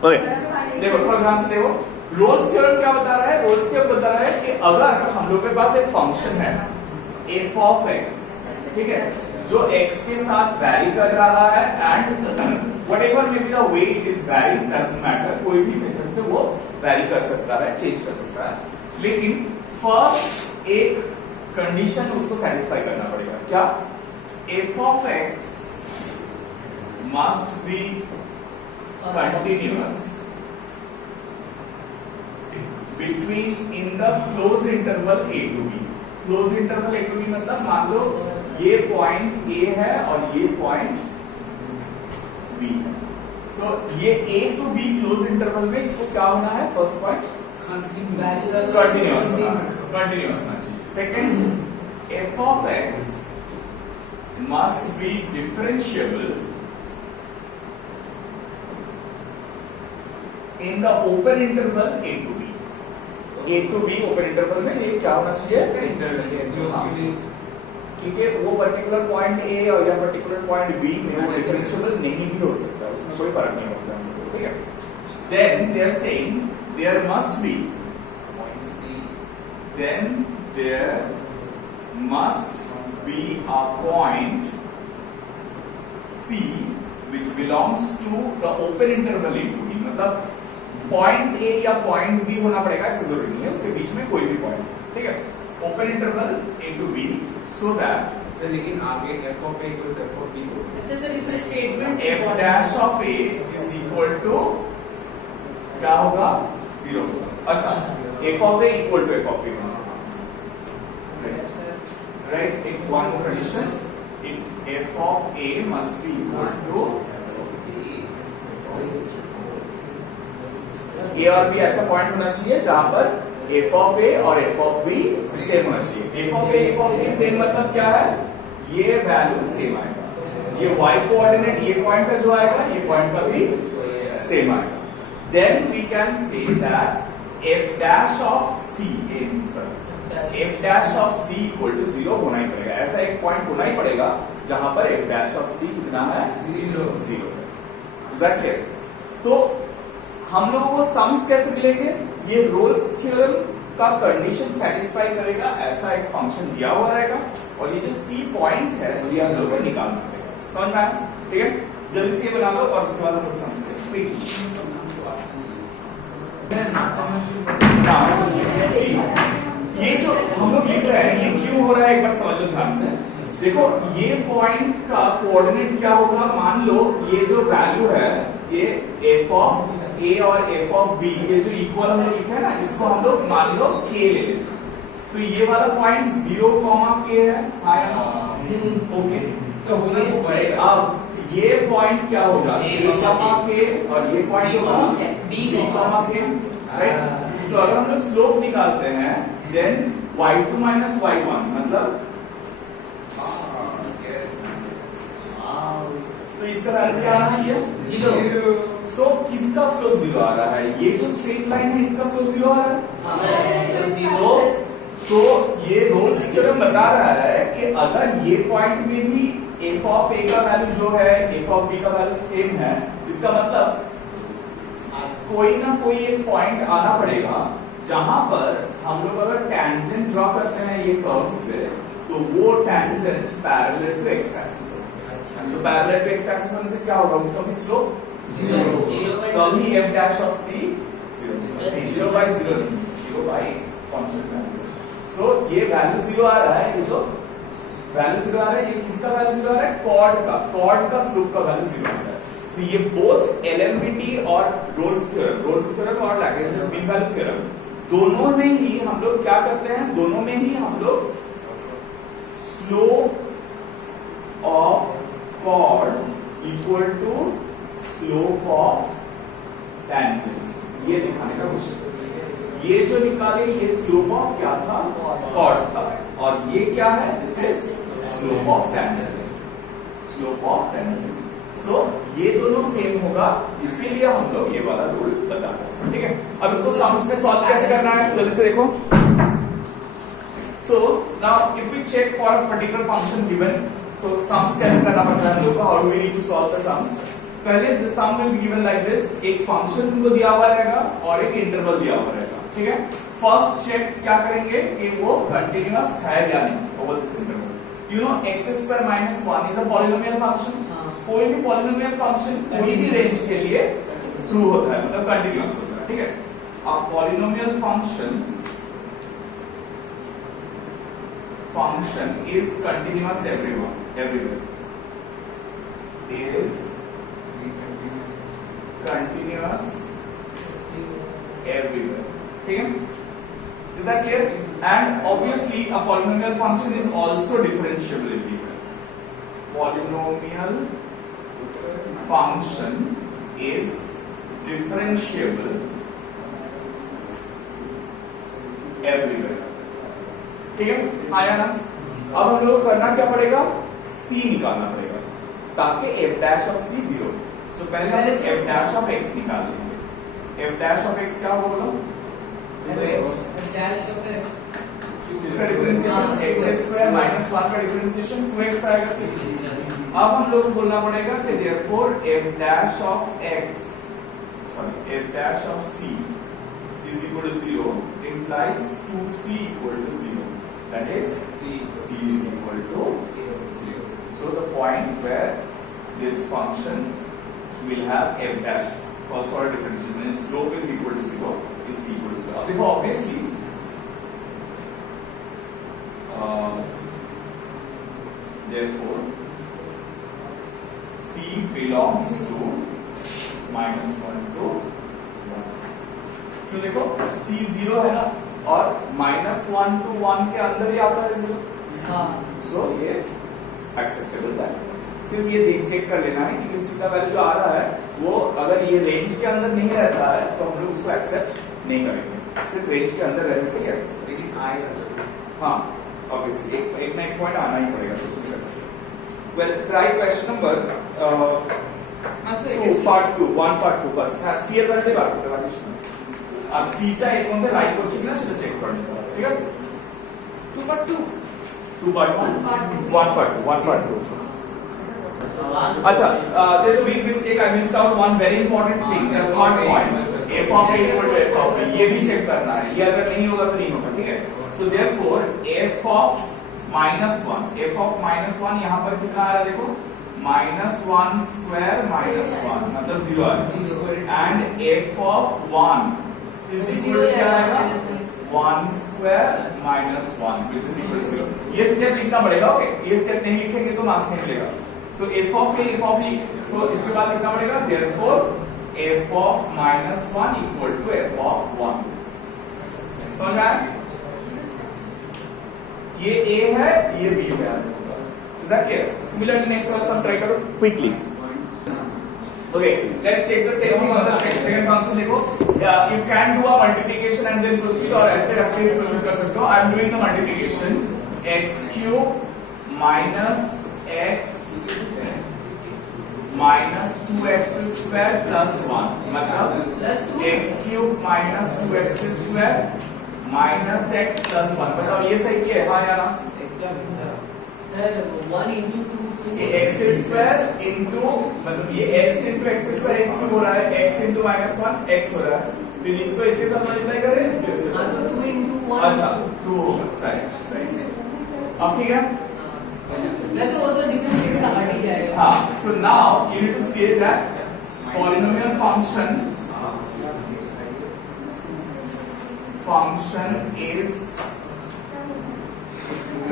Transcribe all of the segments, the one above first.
Okay देखो थोड़ा ध्यान से देखो, रोल्स थ्योरम क्या बता रहा है? रोल्स थ्योरम बता रहा है कि अगर हम लोग के पास एक फंक्शन है f ऑफ x, ठीक है, जो x के साथ वैरी कर रहा है and whatever may be the way it is varying doesn't matter, कोई भी मेथड से वो वैरी कर सकता है, चेंज कर सकता है, लेकिन फर्स्ट एक कंडीशन उसको सेटिस्फाई करना पड़ेगा। क्या? f of x must be continuous between in the close interval a to b। Close interval a to b मतलब मान लो ये पॉइंट A है और ये पॉइंट B है। सो ये A to B close interval में इसको क्या होना है? फर्स्ट पॉइंट कंटिन्यूअस होना चाहिए। Second, f of x must be differentiable in the open interval a to b। a to b open interval में ये क्या होना चाहिए? क्योंकि वो पर्टिकुलर पॉइंट A और या पर्टिकुलर पॉइंट B में वो डिफरेंशिएबल नहीं भी हो सकता, उसमें कोई फर्क नहीं होता, ठीक है। Then they are saying there must be a point C which belongs to the open interval A to B। मतलब पॉइंट A या पॉइंट B होना पड़ेगा, ऐसा जरूरी नहीं है, उसके बीच में कोई भी पॉइंट, ठीक है, open interval A to B, so that sir लेकिन आगे f of a equals f of b हो। अच्छा सर इसमें statement f dash of A is equal to क्या होगा? 0 होगा। अच्छा, f of A equal to f of B, right? एक one more condition, f of A must be equal to A और B ऐसा पॉइंट होना चाहिए जहां पर f of A और f of B सेम होना चाहिए। f of A f of B same मतलब क्या है? ये वैल्यू सेम आएगा, ये y कोऑर्डिनेट ये पॉइंट का जो आएगा ये पॉइंट का भी सेम आएगा। Then we can say that f dash of C f dash of C equal to 0 होना ही पड़ेगा, ऐसा एक पॉइंट होना ही पड़ेगा जहां पर f dash of C कितना है? 0। एग्जैक्टली। तो हम लोगों को सम्स कैसे मिलेंगे? ये रोल्स थ्योरम का कंडीशन सेटिस्फाई करेगा ऐसा एक फंक्शन दिया हुआ रहेगा और ये जो C पॉइंट है ये हम लोगों को निकालना पड़ेगा। समझ में आया? ठीक है, जल्दी से ये बना लो और उसके बाद हम लोग समझते हैं। ये जो हम लोग लिख रहे हैं ये क्यों हो रहा है एक बार समझ लो ध्यान से। देखो ये पॉइंट का कोऑर्डिनेट क्या होगा? मान लो ये जो वैल्यू है ये f ऑफ A और f ऑफ B, ये जो इक्वल हम लोग लिखा है ना, इसको हम लोग मान लो k ले लेते हैं, तो ये वाला पॉइंट 0, k है, हाँ या ना? ओके, तो होना तो पड़ेगा। अब ये पॉइंट क्या होगा? A, k और ये पॉइंट होगा B, k, राइट? सो अगर हम लोग स्लोप निकालते हैं देन y2 minus y1 मतलब तो इसका वैल्यू क्या आना चाहिए? 0। सो किसका स्लोप 0 आ रहा है? ये जो स्ट्रेट लाइन है इसका स्लोप 0 आ रहा है। तो ये रोल्स थ्योरम बता रहा है कि अगर ये पॉइंट में भी f ऑफ A का वैल्यू जो है f ऑफ B का वैल्यू सेम है, इसका मतलब कोई ना कोई एक पॉइंट आना पड़ेगा जहां पर हम लोग अगर टैंजेंट ड्रॉ करते हैं ये कर्व से तो वो tangent parallel to x axis होगा। तो पैरेलल टू x एक्सिस होने से क्या होगा? उसका भी स्लोप 0। तभी f dash of C 0 by 0 नहीं, 0 by कांस्टेंट वैल्यू। सो ये वैल्यू 0 आ रहा है, ये जो वैल्यू 0 आ रहा है ये किसका वैल्यू 0 आ रहा है? कॉर्ड का स्लोप का वैल्यू 0 आ रहा है। सो ये बोथ एलएमवीटी और रोल्स थ्योरम और लैग्रेंज मीन वैल्यू थ्योरम दोनों में ही हम लोग क्या करते हैं? दोनों में ही हम लोग slope of chord equal to slope of tangent ये दिखाने का कोशिश। ये जो निकाले ये स्लोप ऑफ क्या था? कॉर्ड था, और ये क्या है? This is slope of tangent. So ये दोनों सेम होगा, इसीलिए हम लोग ये वाला रूल बता रहे हैं। ठीक है, अब इसको सम्स में सॉल्व कैसे करना है जल्दी से देखो। So now if we check for a particular function given, तो सम्स कैसे करना पड़ता है हम लोग को? How do we need to solve the sums? पहले the sum will be given like this, एक फंक्शन तुमको दिया हुआ रहेगा और एक इंटरवल दिया हुआ रहेगा, ठीक है। फर्स्ट चेक क्या करेंगे कि वो कंटिन्यूअस है या नहीं over this interval. You know x square minus 1 is a polynomial function. कोई भी पॉलिनोमियल फंक्शन कोई भी रेंज के लिए ट्रू होता है, मतलब कंटिन्यूअस होता है, ठीक है। A polynomial function is continuous everywhere is continuous everywhere, ठीक है। Is that clear? And obviously a polynomial function is also differentiable everywhere. Polynomial function is differentiable everywhere, ठीक है। आया ना। अब हम लोग करना क्या पड़ेगा, c निकालना पड़ेगा ताकि f dash of c 0। तो पहले हम f dash of x निकाल लेंगे। f dash of x क्या होगा बोलो? f dash of x इसका डिफरेंशिएशन x स्क्वायर माइनस 1 का डिफरेंशिएशन 2x आएगा सी। अब हम लोग को बोलना पड़ेगा कि therefore f dash of x f dash of c is equal to 0 implies 2c equal to 0, that is c is equal to 0. So the point where this function will have f dash first order differential when slope is equal to 0 is c equal to 0. अब देखो obviously therefore c belongs to minus 1 to 1। तो देखो c 0 है ना और minus 1 to 1 के अंदर ही आता है 0। हाँ। सो ये एक्सेप्टेबल है। सिर्फ ये देख चेक कर लेना है कि किसी का वैल्यू जो आ रहा है वो अगर ये रेंज के अंदर नहीं रहता है तो हम लोग उसको एक्सेप्ट नहीं करेंगे, सिर्फ रेंज के अंदर रहने से एक्सेप्ट करेंगे। हाँ ऑब्वियसली एक ना एक पॉइंट आना ही पड़ेगा तो उसमें कर सकते। Well try question number 2 part 2 1 part 2 बस हाँ सी এর বাইরে বার করতে পারিস না আর সিটা এর মধ্যে রাইট করছি না সেটা চেক করে নিতে হবে, ঠিক আছে। 2 part 2 1 part 2 अच्छा there's a big mistake I missed out one very important thing, the third point f of a equal to f of b, ये भी चेक करना है, ये अगर नहीं होगा तो नहीं होगा, ठीक है। so therefore f of -1 यहाँ पर कितना आ रहा है देखो -1 square -1 मतलब 0 आ रहा है and f of 1 is equal to क्या आएगा 1 square -1 which is equal to 0। ये स्टेप लिखना पड़ेगा, ओके। ये स्टेप नहीं लिखेंगे तो मार्क्स नहीं मिलेगा। so f of a तो इसके बाद लिखना पड़ेगा therefore f of -1 equal to f of 1। समझ में आया? ये a है ये b है। is that clear? similarly next one some try करो quickly। okay let's check the same thing on the second function। देखो you can do a multiplication and then proceed और ऐसे रख के proceed कर सकते हो। I am doing the multiplication x cube minus x minus 2x square plus 1 मतलब x cube minus 2x square minus x plus 1 मतलब ये सही क्या है? हाँ या ना sir 1 into 2 x square into मतलब ये x into x square x cube हो रहा है, x into -1 x हो रहा है, फिर इसको इसके साथ मल्टीप्लाई कर रहे हैं इसके साथ। हाँ तो 2 into 1 अच्छा 2 होगा सही राइट। अब ठीक है वैसे वो तो डिफरेंशिएट हट ही जाएगा। हाँ so now you need to say that polynomial function is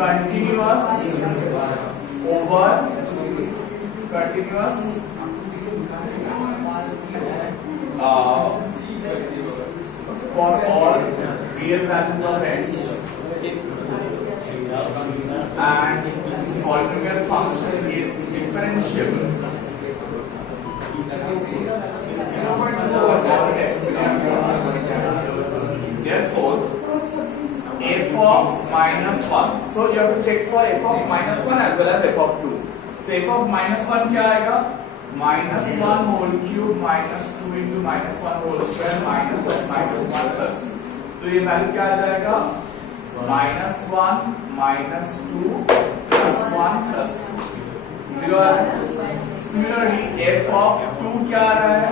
continuous over continuous for all real values of x and polynomial function is differentiable therefore f of -1 so you have to check for f of -1 as well as f of 2। तो f of -1 क्या आएगा -1 whole cube minus 2 into -1 whole square minus of -1 plus 2। तो ये value क्या आ जाएगा -1 -2 plus 1 plus 2 0 है। Similarly F of 2 क्या आ रहा है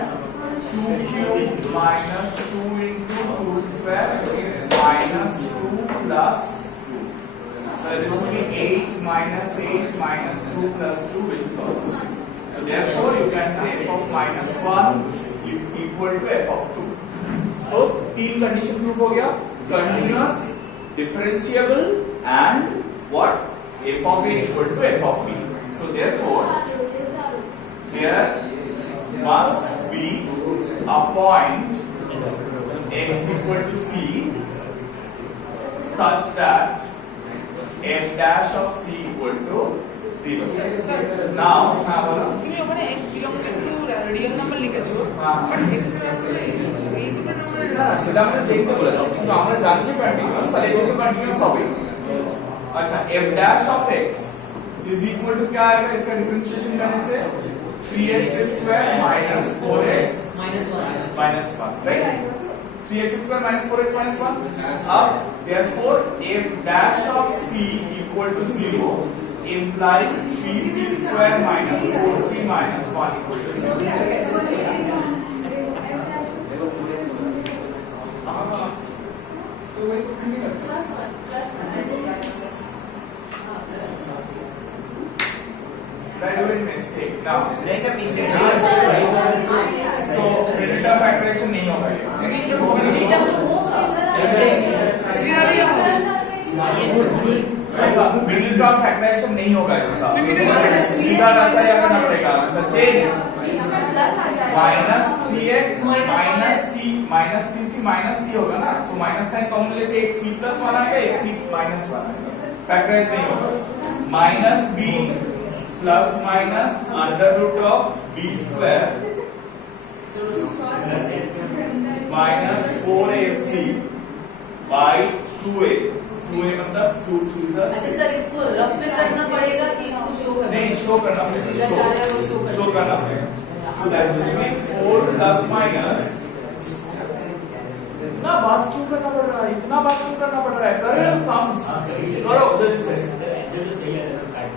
2 cube minus 2 into 2 square minus 2 plus 2. This will be 8 minus 8 minus 2 plus 2, which is also 0. So therefore you can say f of minus 1 is equal to f of 2. So तीन condition proof हो गया, continuous, differentiable and what? f of a equal to f of b. So therefore there must be a point x equal to c such that f dash of c equal to 0. Now তুমি ওখানে x belongs to real number লিখেছো but x এই দুটো number না সেটা আমরা দেখতে বলেছি কিন্তু আমরা জানি যে কন্টিনিউয়াস তাহলে এটা তো কন্টিনিউয়াস হবে। अच्छा f dash of x is equal to क्या आएगा इसका डिफरेंशिएशन करने से 3x square minus 4x minus 1 right 3x square minus 4x minus 1 अब therefore f dash of c equal to 0 implies 3c square minus 4c minus 1 equal to 0. That is a mistake. Now, तो middle term factorisation नहीं होगा ये। अच्छा, middle term factorisation नहीं होगा इसका। सीधा रास्ता क्या करना पड़ेगा? Sachin minus 3x minus c minus 3c minus c होगा ना, तो माइनस साइन कॉमन ले से एक c प्लस 1 आएगा, एक c माइनस 1 आएगा, फैक्टराइज नहीं होगा। Minus b plus minus under root of b square minus 4ac by 2a 2a मतलब 2 2 अच्छा सर इसको रफ में करना पड़ेगा कि इसको शो करना नहीं शो करना पड़ेगा, शो करना पड़ेगा। So that's will be 4 plus minus इतना बात क्यों करना पड़ रहा है, इतना बात क्यों करना पड़ रहा है, कर रहे हो सम्स करो जल्दी से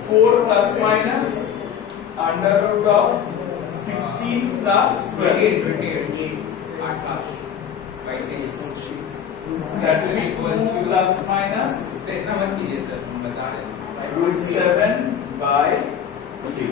4 plus minus under root of 16 plus 28 by 6. so that will be 2 plus minus इतना मत कीजिए सर, हम बता रहे हैं। root 7 by 3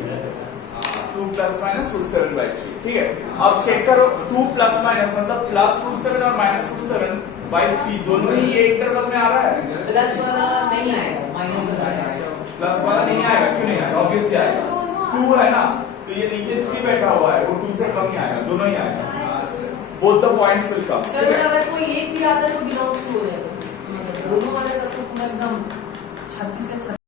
2 plus minus root 7 by 3 ठीक है। अब चेक करो 2 plus minus मतलब प्लस root 7 और माइनस root 7 by 3 दोनों ही ये इंटरवल में आ रहा है। प्लस वाला नहीं आएगा माइनस वाला आएगा। प्लस वाला नहीं आएगा, क्यों नहीं आएगा? ऑब्वियसली आएगा, 2 है ना, तो ये नीचे 3 बैठा हुआ है, वो 2 से कम ही आएगा, दोनों ही आएगा। Both the points will come. Sir अगर कोई एक भी आता है तो बिलोंग्स टू हो जाएगा, मतलब दोनों वाले का तो पूरा एकदम 36 का